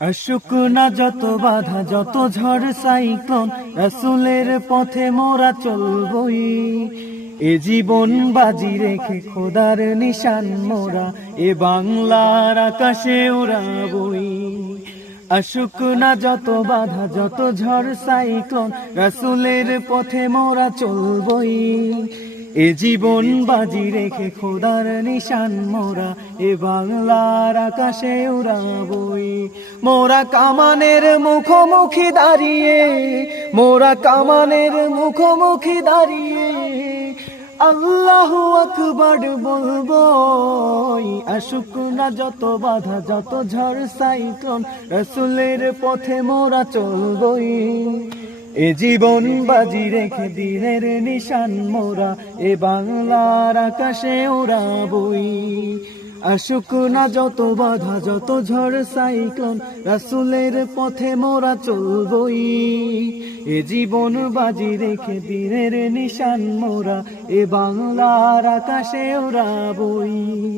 আসুক না যত বাধা যত ঝড় সাইক্লোন, রাসূলের পথে মোরা চলবই। এ জীবন বাজি রেখে খোদার নিশান মোরা এ বাংলার আকাশে উড়াবই। আসুক না যত বাধা যত ঝড় সাইক্লোন, রাসূলের পথে মোরা চলবই। এ জীবন বাজি রেখে খোদার নিশান মোরা এ বাংলার আকাশে উড়াবই। মোরা কামানের মুখোমুখি দাঁড়িয়ে, মোরা কামানের মুখোমুখি দাঁড়িয়ে আল্লাহু আকবার বলবো। আসুক না যত বাধা যত ঝড় সাইক্লোন, রাসূলের পথে মোরা চলবই। এ জীবন বাজি রেখে দিনের নিশান মোরা এ বাংলার আকাশে উড়াবই। আসুক না যত বাধা যত ঝড় সাইক্লোন, রাসূলের পথে মোরা চলবই। এ জীবন বাজি রেখে দিনের নিশান মোরা এ বাংলার আকাশে উড়াবই।